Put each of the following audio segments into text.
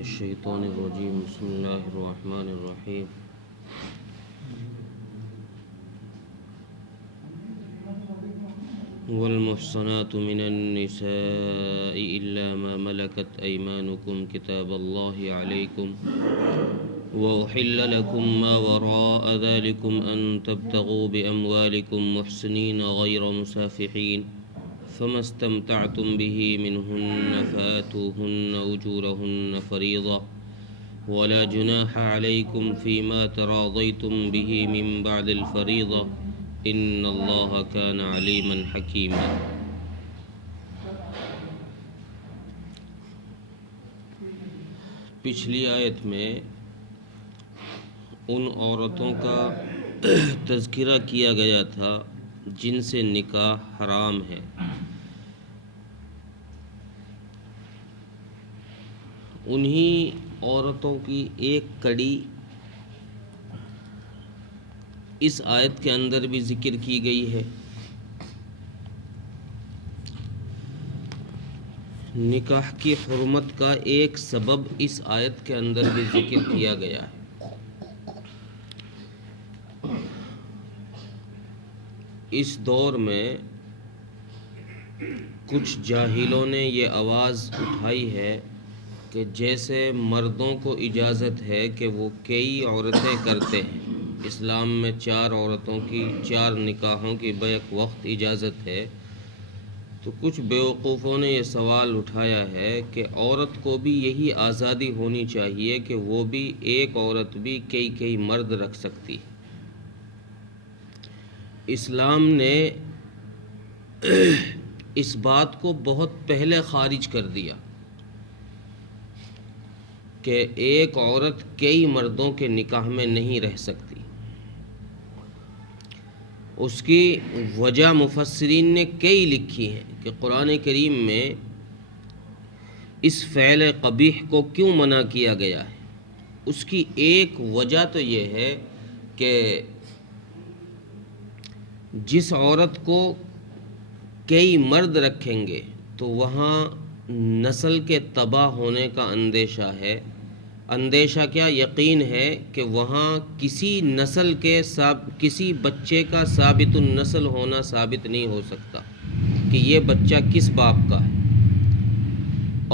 الشيطان الرجيم بسم الله الرحمن الرحيم والمحصنات من النساء إلا ما ملكت أيمانكم كتاب الله عليكم وأحل لكم ما وراء ذلكم أن تبتغوا بأموالكم محسنين غير مسافحين فما استمتعتم به منهن فآتوهن أجورهن فريضة ولا جناح عليكم فيما تراضيتم به من بعد الفريضة إن الله كان عليما حكيما. پچھلی آیت میں ان عورتوں کا تذکرہ کیا گیا تھا جن سے نکاح حرام ہے. انہی عورتوں کی ایک کڑی اس آیت کے اندر بھی ذکر کی گئی ہے. نکاح کی حرمت کا ایک سبب اس آیت کے اندر بھی ذکر کیا گیا ہے. اس دور میں کچھ جاہلوں نے یہ آواز اٹھائی ہے کہ جیسے مردوں کو اجازت ہے کہ وہ کئی عورتیں کرتے ہیں، اسلام میں 4 عورتوں کی 4 نکاحوں کی بیک وقت اجازت ہے، تو کچھ بیوقوفوں نے یہ سوال اٹھایا ہے کہ عورت کو بھی یہی آزادی ہونی چاہیے کہ وہ بھی ایک عورت بھی کئی مرد رکھ سکتی. اسلام نے اس بات کو بہت پہلے خارج کر دیا کہ ایک عورت کئی مردوں کے نکاح میں نہیں رہ سکتی. اس کی وجہ مفسرین نے کئی لکھی ہے کہ قرآن کریم میں اس فعل قبیح کو کیوں منع کیا گیا ہے. اس کی ایک وجہ تو یہ ہے کہ جس عورت کو کئی مرد رکھیں گے تو وہاں نسل کے تباہ ہونے کا اندیشہ ہے. اندیشہ کیا، یقین ہے کہ وہاں کسی نسل کے کسی بچے کا ثابت النسل ہونا ثابت نہیں ہو سکتا کہ یہ بچہ کس باپ کا ہے.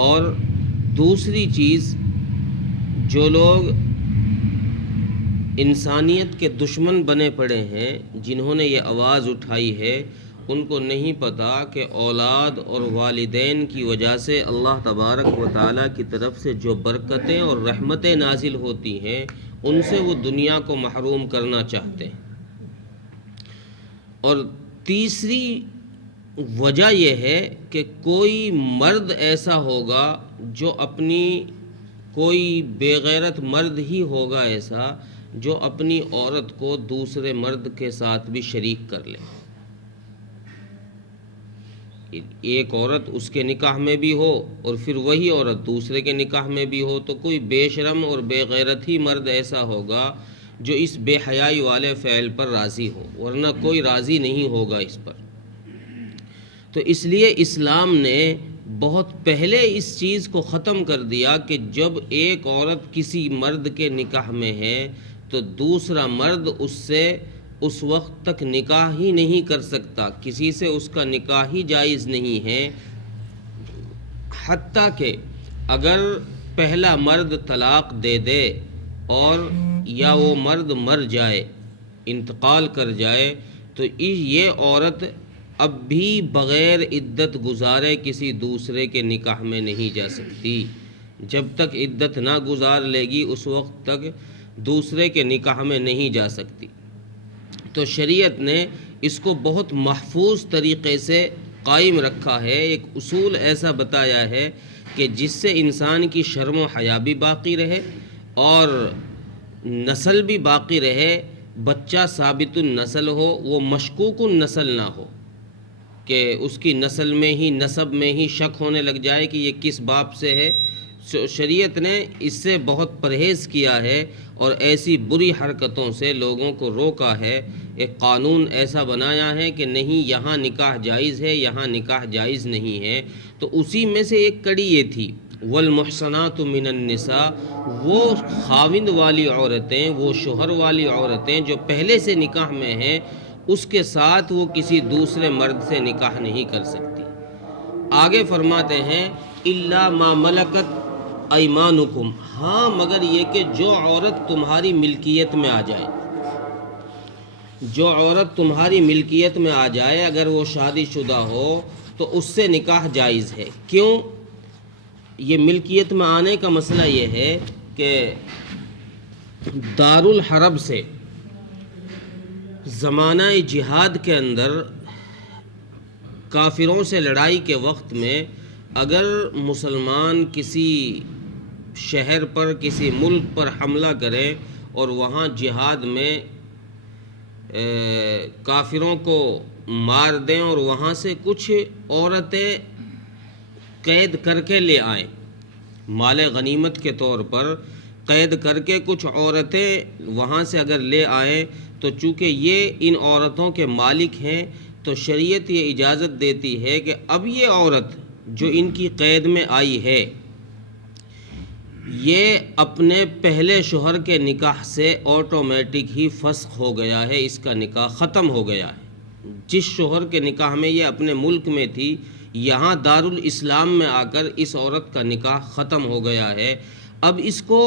اور دوسری چیز، جو لوگ انسانیت کے دشمن بنے پڑے ہیں، جنہوں نے یہ آواز اٹھائی ہے، ان کو نہیں پتا کہ اولاد اور والدین کی وجہ سے اللہ تبارک و تعالیٰ کی طرف سے جو برکتیں اور رحمتیں نازل ہوتی ہیں ان سے وہ دنیا کو محروم کرنا چاہتے ہیں. اور تیسری وجہ یہ ہے کہ کوئی مرد ایسا ہوگا جو کوئی بے غیرت مرد ہی ہوگا ایسا جو اپنی عورت کو دوسرے مرد کے ساتھ بھی شریک کر لے. ایک عورت اس کے نکاح میں بھی ہو اور پھر وہی عورت دوسرے کے نکاح میں بھی ہو، تو کوئی بے شرم اور بے غیرت ہی مرد ایسا ہوگا جو اس بے حیائی والے فعل پر راضی ہو، ورنہ کوئی راضی نہیں ہوگا اس پر. تو اس لیے اسلام نے بہت پہلے اس چیز کو ختم کر دیا کہ جب ایک عورت کسی مرد کے نکاح میں ہے تو دوسرا مرد اس سے اس وقت تک نکاح ہی نہیں کر سکتا، کسی سے اس کا نکاح ہی جائز نہیں ہے، حتیٰ کہ اگر پہلا مرد طلاق دے دے اور یا وہ مرد مر جائے، انتقال کر جائے، تو یہ عورت اب بھی بغیر عدت گزارے کسی دوسرے کے نکاح میں نہیں جا سکتی. جب تک عدت نہ گزار لے گی اس وقت تک دوسرے کے نکاح میں نہیں جا سکتی. تو شریعت نے اس کو بہت محفوظ طریقے سے قائم رکھا ہے. ایک اصول ایسا بتایا ہے کہ جس سے انسان کی شرم و حیا بھی باقی رہے اور نسل بھی باقی رہے. بچہ ثابت النسل ہو، وہ مشکوک النسل نہ ہو کہ اس کی نسل میں ہی نسب میں ہی شک ہونے لگ جائے کہ یہ کس باپ سے ہے. شریعت نے اس سے بہت پرہیز کیا ہے اور ایسی بری حرکتوں سے لوگوں کو روکا ہے. ایک قانون ایسا بنایا ہے کہ نہیں یہاں نکاح جائز ہے، یہاں نکاح جائز نہیں ہے. تو اسی میں سے ایک کڑی یہ تھی والمحصنات من النساء، وہ خاوند والی عورتیں، وہ شوہر والی عورتیں جو پہلے سے نکاح میں ہیں، اس کے ساتھ وہ کسی دوسرے مرد سے نکاح نہیں کر سکتی۔ آگے فرماتے ہیں الا ما ملکت ایمانکم، ہاں مگر یہ کہ جو عورت تمہاری ملکیت میں آ جائے، جو عورت تمہاری ملکیت میں آ جائے، اگر وہ شادی شدہ ہو تو اس سے نکاح جائز ہے۔ کیوں؟ یہ ملکیت میں آنے کا مسئلہ یہ ہے کہ دارالحرب سے زمانہ جہاد کے اندر کافروں سے لڑائی کے وقت میں اگر مسلمان کسی شہر پر، کسی ملک پر حملہ کریں اور وہاں جہاد میں کافروں کو مار دیں اور وہاں سے کچھ عورتیں قید کر کے لے آئیں، مال غنیمت کے طور پر قید کر کے کچھ عورتیں وہاں سے اگر لے آئیں، تو چونکہ یہ ان عورتوں کے مالک ہیں تو شریعت یہ اجازت دیتی ہے کہ اب یہ عورت جو ان کی قید میں آئی ہے، یہ اپنے پہلے شوہر کے نکاح سے آٹومیٹک ہی فسخ ہو گیا ہے، اس کا نکاح ختم ہو گیا ہے۔ جس شوہر کے نکاح میں یہ اپنے ملک میں تھی، یہاں دارالاسلام میں آ کر اس عورت کا نکاح ختم ہو گیا ہے۔ اب اس کو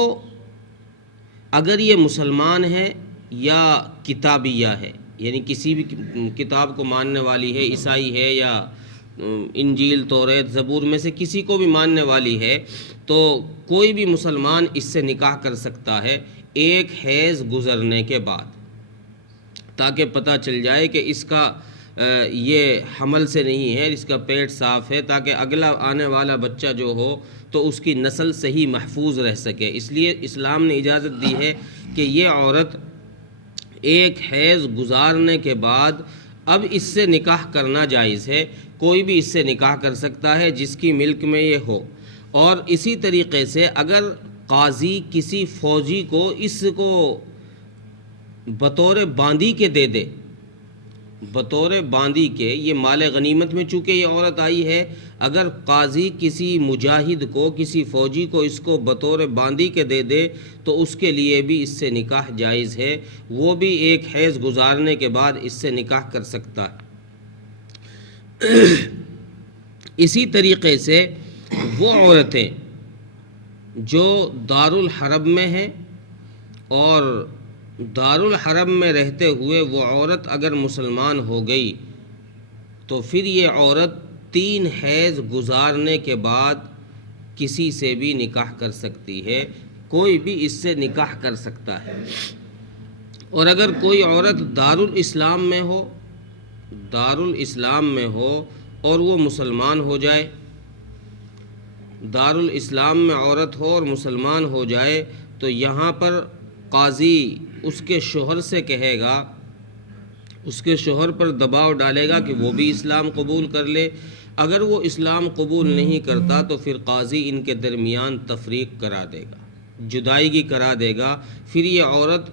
اگر یہ مسلمان ہے یا کتابیہ ہے، یعنی کسی بھی کتاب کو ماننے والی ہے، عیسائی ہے یا انجیل، توریت، زبور میں سے کسی کو بھی ماننے والی ہے، تو کوئی بھی مسلمان اس سے نکاح کر سکتا ہے ایک حیض گزرنے کے بعد، تاکہ پتہ چل جائے کہ اس کا یہ حمل سے نہیں ہے، اس کا پیٹ صاف ہے، تاکہ اگلا آنے والا بچہ جو ہو تو اس کی نسل صحیح محفوظ رہ سکے۔ اس لیے اسلام نے اجازت دی ہے کہ یہ عورت ایک حیض گزارنے کے بعد اب اس سے نکاح کرنا جائز ہے، کوئی بھی اس سے نکاح کر سکتا ہے جس کی ملک میں یہ ہو۔ اور اسی طریقے سے اگر قاضی کسی فوجی کو اس کو بطور باندی کے دے دے، بطور باندی کے، یہ مال غنیمت میں چونکہ یہ عورت آئی ہے، اگر قاضی کسی مجاہد کو، کسی فوجی کو اس کو بطور باندی کے دے دے تو اس کے لیے بھی اس سے نکاح جائز ہے، وہ بھی ایک حیض گزارنے کے بعد اس سے نکاح کر سکتا ہے۔ اسی طریقے سے وہ عورتیں جو دارالحرب میں ہیں اور دارالحرب میں رہتے ہوئے وہ عورت اگر مسلمان ہو گئی تو پھر یہ عورت 3 حیض گزارنے کے بعد کسی سے بھی نکاح کر سکتی ہے، کوئی بھی اس سے نکاح کر سکتا ہے۔ اور اگر کوئی عورت دارالاسلام میں ہو، دارالاسلام میں ہو اور وہ مسلمان ہو جائے، دارالاسلام میں عورت ہو اور مسلمان ہو جائے، تو یہاں پر قاضی اس کے شوہر سے کہے گا، اس کے شوہر پر دباؤ ڈالے گا کہ وہ بھی اسلام قبول کر لے۔ اگر وہ اسلام قبول نہیں کرتا تو پھر قاضی ان کے درمیان تفریق کرا دے گا، جدائیگی کرا دے گا۔ پھر یہ عورت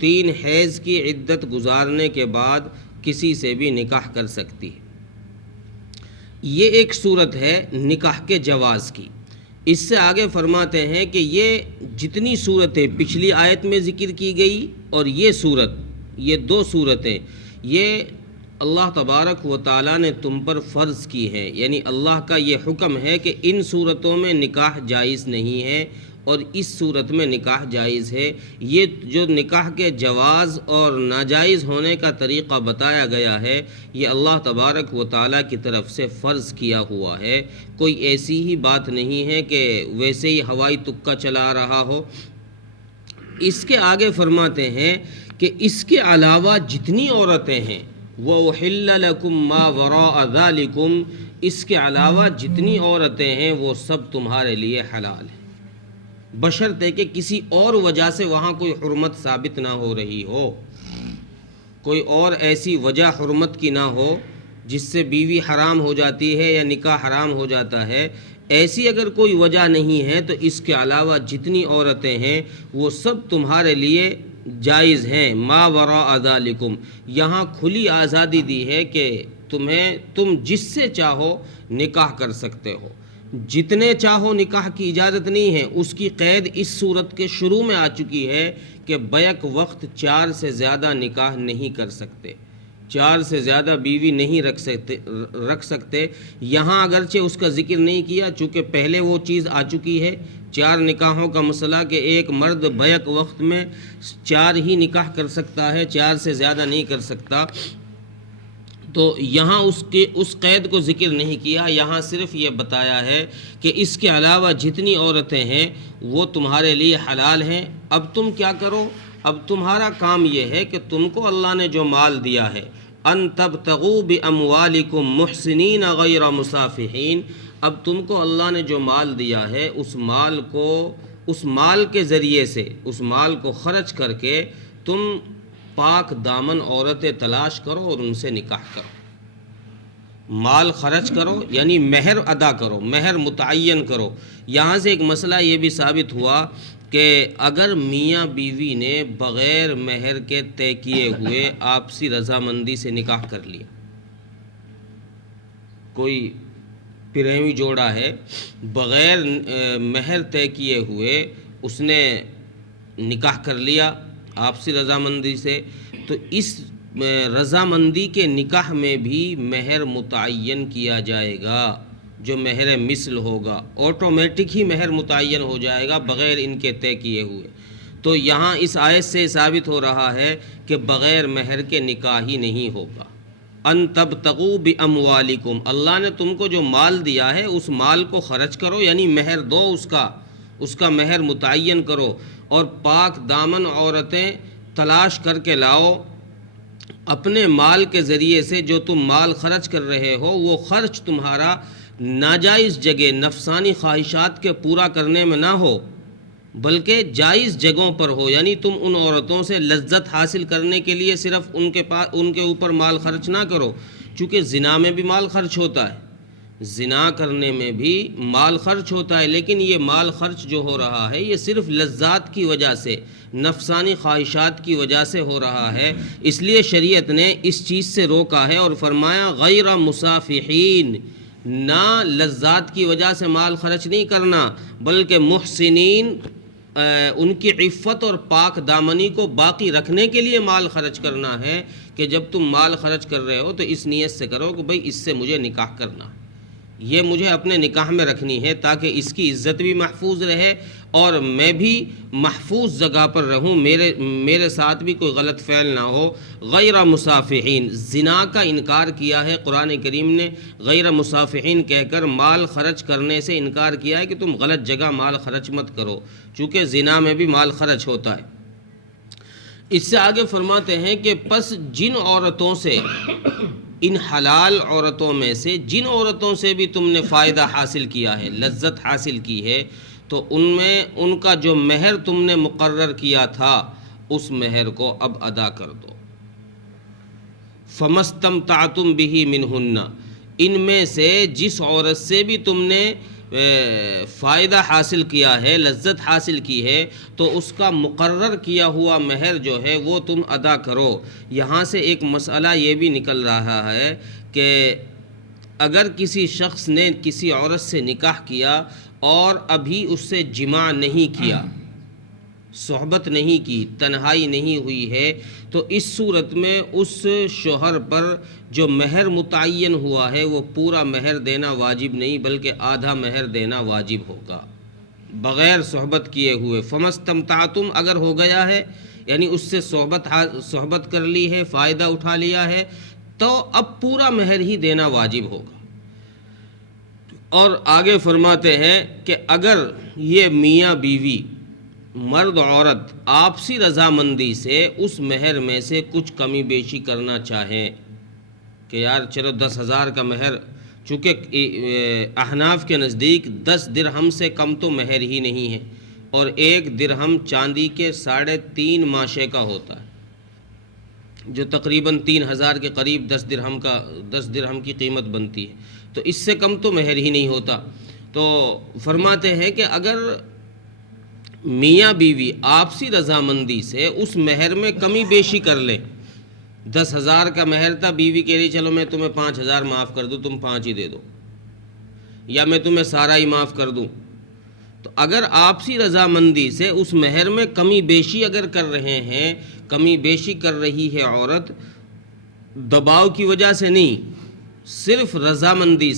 3 حیض کی عدت گزارنے کے بعد کسی سے بھی نکاح کر سکتی ہے۔ یہ ایک صورت ہے نکاح کے جواز کی۔ اس سے آگے فرماتے ہیں کہ یہ جتنی صورتیں پچھلی آیت میں ذکر کی گئی اور یہ صورت، یہ 2 صورتیں، یہ اللہ تبارک و تعالیٰ نے تم پر فرض کی ہے، یعنی اللہ کا یہ حکم ہے کہ ان صورتوں میں نکاح جائز نہیں ہے اور اس صورت میں نکاح جائز ہے۔ یہ جو نکاح کے جواز اور ناجائز ہونے کا طریقہ بتایا گیا ہے، یہ اللہ تبارک و تعالیٰ کی طرف سے فرض کیا ہوا ہے، کوئی ایسی ہی بات نہیں ہے کہ ویسے ہی ہوائی تکا چلا رہا ہو۔ اس کے آگے فرماتے ہیں کہ اس کے علاوہ جتنی عورتیں ہیں، وَأُحِلَّ لَكُم مَّا وَرَاءَ ذَلِكُمْ، اس کے علاوہ جتنی عورتیں ہیں وہ سب تمہارے لیے حلال ہیں، بشرطے کہ کسی اور وجہ سے وہاں کوئی حرمت ثابت نہ ہو رہی ہو، کوئی اور ایسی وجہ حرمت کی نہ ہو جس سے بیوی حرام ہو جاتی ہے یا نکاح حرام ہو جاتا ہے۔ ایسی اگر کوئی وجہ نہیں ہے تو اس کے علاوہ جتنی عورتیں ہیں وہ سب تمہارے لیے جائز ہیں۔ ما وراء ذالکم، یہاں کھلی آزادی دی ہے کہ تم جس سے چاہو نکاح کر سکتے ہو۔ جتنے چاہو نکاح کی اجازت نہیں ہے. اس کی قید اس صورت کے شروع میں آ چکی ہے کہ بیک وقت 4 سے زیادہ نکاح نہیں کر سکتے, 4 سے زیادہ بیوی نہیں رکھ سکتے. یہاں اگرچہ اس کا ذکر نہیں کیا چونکہ پہلے وہ چیز آ چکی ہے 4 نکاحوں کا مسئلہ کہ ایک مرد بیک وقت میں 4 ہی نکاح کر سکتا ہے, 4 سے زیادہ نہیں کر سکتا. تو یہاں اس قید کو ذکر نہیں کیا, یہاں صرف یہ بتایا ہے کہ اس کے علاوہ جتنی عورتیں ہیں وہ تمہارے لیے حلال ہیں. اب تم کیا کرو, اب تمہارا کام یہ ہے کہ تم کو اللہ نے جو مال دیا ہے ان تبتغوا باموالکم محسنین غیر مسافحین, اب تم کو اللہ نے جو مال دیا ہے اس مال کے ذریعے سے, اس مال کو خرچ کر کے تم پاک دامن عورتیں تلاش کرو اور ان سے نکاح کرو. مال خرچ کرو یعنی مہر ادا کرو, مہر متعین کرو. یہاں سے ایک مسئلہ یہ بھی ثابت ہوا کہ اگر میاں بیوی نے بغیر مہر کے طے کیے ہوئے آپسی رضامندی سے نکاح کر لیا, کوئی پریمی جوڑا ہے بغیر مہر طے کیے ہوئے اس نے نکاح کر لیا آپسی رضامندی سے, تو اس رضامندی کے نکاح میں بھی مہر متعین کیا جائے گا جو مہر مثل ہوگا, آٹومیٹک ہی مہر متعین ہو جائے گا بغیر ان کے طے کیے ہوئے. تو یہاں اس آیت سے ثابت ہو رہا ہے کہ بغیر مہر کے نکاح ہی نہیں ہوگا. ان تبتغوا باموالکم, اللہ نے تم کو جو مال دیا ہے اس مال کو خرچ کرو یعنی مہر دو, اس کا مہر متعین کرو اور پاک دامن عورتیں تلاش کر کے لاؤ. اپنے مال کے ذریعے سے جو تم مال خرچ کر رہے ہو وہ خرچ تمہارا ناجائز جگہ نفسانی خواہشات کے پورا کرنے میں نہ ہو بلکہ جائز جگہوں پر ہو, یعنی تم ان عورتوں سے لذت حاصل کرنے کے لیے صرف ان کے اوپر مال خرچ نہ کرو, چونکہ زنا میں بھی مال خرچ ہوتا ہے, زنا کرنے میں بھی مال خرچ ہوتا ہے, لیکن یہ مال خرچ جو ہو رہا ہے یہ صرف لذات کی وجہ سے, نفسانی خواہشات کی وجہ سے ہو رہا ہے. اس لیے شریعت نے اس چیز سے روکا ہے اور فرمایا غیر مسافحین, نہ لذات کی وجہ سے مال خرچ نہیں کرنا بلکہ محسنین, ان کی عفت اور پاک دامنی کو باقی رکھنے کے لیے مال خرچ کرنا ہے کہ جب تم مال خرچ کر رہے ہو تو اس نیت سے کرو کہ بھئی اس سے مجھے نکاح کرنا, یہ مجھے اپنے نکاح میں رکھنی ہے تاکہ اس کی عزت بھی محفوظ رہے اور میں بھی محفوظ جگہ پر رہوں, میرے ساتھ بھی کوئی غلط فعل نہ ہو. غیر مسافحین, زنا کا انکار کیا ہے قرآن کریم نے, غیر مسافحین کہہ کر مال خرچ کرنے سے انکار کیا ہے کہ تم غلط جگہ مال خرچ مت کرو, چونکہ زنا میں بھی مال خرچ ہوتا ہے. اس سے آگے فرماتے ہیں کہ پس جن عورتوں سے, ان حلال عورتوں میں سے جن عورتوں سے بھی تم نے فائدہ حاصل کیا ہے, لذت حاصل کی ہے, تو ان میں ان کا جو مہر تم نے مقرر کیا تھا اس مہر کو اب ادا کر دو. فمستمتعتم به منہن, ان میں سے جس عورت سے بھی تم نے فائدہ حاصل کیا ہے, لذت حاصل کی ہے, تو اس کا مقرر کیا ہوا مہر جو ہے وہ تم ادا کرو. یہاں سے ایک مسئلہ یہ بھی نکل رہا ہے کہ اگر کسی شخص نے کسی عورت سے نکاح کیا اور ابھی اس سے جماع نہیں کیا, صحبت نہیں کی, تنہائی نہیں ہوئی ہے, تو اس صورت میں اس شوہر پر جو مہر متعین ہوا ہے وہ پورا مہر دینا واجب نہیں بلکہ آدھا مہر دینا واجب ہوگا بغیر صحبت کیے ہوئے. فمستمتعتم اگر ہو گیا ہے یعنی اس سے صحبت کر لی ہے, فائدہ اٹھا لیا ہے, تو اب پورا مہر ہی دینا واجب ہوگا. اور آگے فرماتے ہیں کہ اگر یہ میاں بیوی مرد عورت آپسی رضامندی سے اس مہر میں سے کچھ کمی بیشی کرنا چاہیں کہ یار چلو 10,000 کا مہر, چونکہ احناف کے نزدیک 10 درہم سے کم تو مہر ہی نہیں ہے, اور 1 درہم چاندی کے 3.5 ماشے کا ہوتا ہے جو تقریباً 3,000 کے قریب 10 درہم کی قیمت بنتی ہے, تو اس سے کم تو مہر ہی نہیں ہوتا. تو فرماتے ہیں کہ اگر میاں بیوی آپسی رضامندی سے اس مہر میں کمی بیشی کر لیں, 10,000 کا مہر تھا, بیوی کہہ رہی چلو میں تمہیں 5,000 معاف کر دوں, تم 5 ہی دے دو, یا میں تمہیں سارا ہی معاف کر دوں. تو اگر آپسی رضامندی سے اس مہر میں کمی بیشی اگر کر رہے ہیں، کمی بیشی کر رہی ہے عورت، دباؤ کی وجہ سے نہیں، صرف رضامندی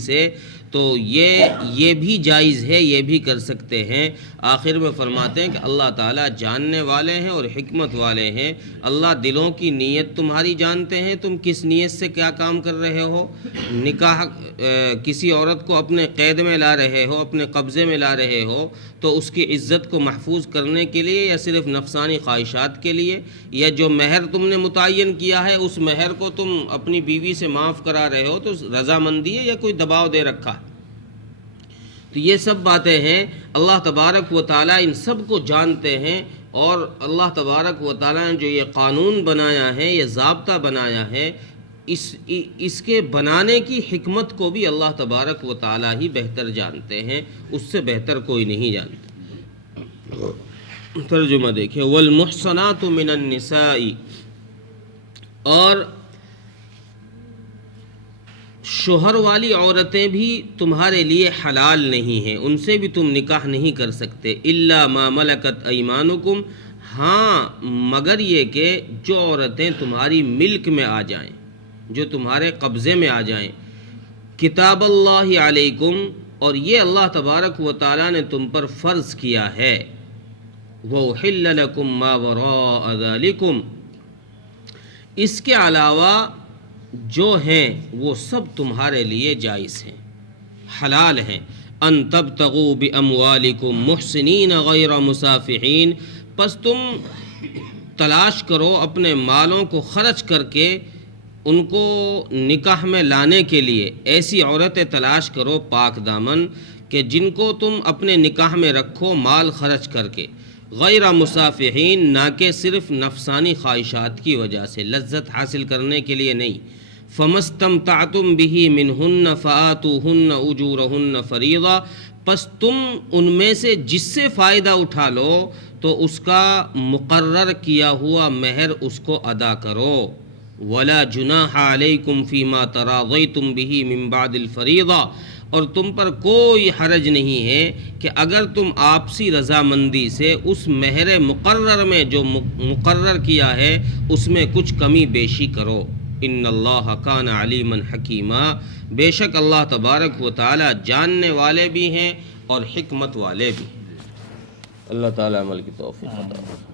سے، تو یہ بھی جائز ہے، یہ بھی کر سکتے ہیں. آخر میں فرماتے ہیں کہ اللہ تعالیٰ جاننے والے ہیں اور حکمت والے ہیں. اللہ دلوں کی نیت تمہاری جانتے ہیں، تم کس نیت سے کیا کام کر رہے ہو. نکاح کسی عورت کو اپنے قید میں لا رہے ہو، اپنے قبضے میں لا رہے ہو، تو اس کی عزت کو محفوظ کرنے کے لیے یا صرف نفسانی خواہشات کے لیے، یا جو مہر تم نے متعین کیا ہے اس مہر کو تم اپنی بیوی سے معاف کرا رہے ہو، تو رضامندی ہے یا کوئی دباؤ دے رکھا ہے. تو یہ سب باتیں ہیں. اللہ تبارک و تعالیٰ ان سب کو جانتے ہیں، اور اللہ تبارک و تعالیٰ نے جو یہ قانون بنایا ہے، یہ ضابطہ بنایا ہے، اس کے بنانے کی حکمت کو بھی اللہ تبارک و تعالیٰ ہی بہتر جانتے ہیں، اس سے بہتر کوئی نہیں جانتا. ترجمہ دیکھیں. والمحصنات من النساء، اور شوہر والی عورتیں بھی تمہارے لیے حلال نہیں ہیں، ان سے بھی تم نکاح نہیں کر سکتے. الا ما ملکت ایمانکم، ہاں مگر یہ کہ جو عورتیں تمہاری ملک میں آ جائیں، جو تمہارے قبضے میں آ جائیں. کتاب اللہ علیکم، اور یہ اللہ تبارک و تعالیٰ نے تم پر فرض کیا ہے. وَأُحِلَّ لَكُم مَّا وَرَاءَ ذَلِكُمْ، اس کے علاوہ جو ہیں وہ سب تمہارے لیے جائز ہیں، حلال ہیں. ان تبتغوا باموالکم محسنین غیر مسافحین، پس تم تلاش کرو اپنے مالوں کو خرچ کر کے ان کو نکاح میں لانے کے لیے ایسی عورتیں تلاش کرو پاک دامن کہ جن کو تم اپنے نکاح میں رکھو مال خرچ کر کے. غیر مسافحین، نہ کہ صرف نفسانی خواہشات کی وجہ سے، لذت حاصل کرنے کے لیے نہیں. فَمَسْتَمْتَعْتُمْ بِهِ مِنْهُنَّ فَآتُوهُنَّ أُجُورَهُنَّ فَرِيضَةً، پس تم ان میں سے جس سے فائدہ اٹھا لو تو اس کا مقرر کیا ہوا مہر اس کو ادا کرو. وَلَا جُنَاحَ عَلَيْكُمْ فِي مَا تَرَاضَيْتُمْ بِهِ مِنْ بَعْدِ الْفَرِيضَةِ، اور تم پر کوئی حرج نہیں ہے کہ اگر تم آپسی رضامندی سے اس مہر مقرر میں جو مقرر کیا ہے اس میں کچھ کمی بیشی کرو. ان اللہ کان علیما حکیما، بے شک اللہ تبارک و تعالی جاننے والے بھی ہیں اور حکمت والے بھی. اللہ تعالی عمل کی توفیق عطا فرمائے.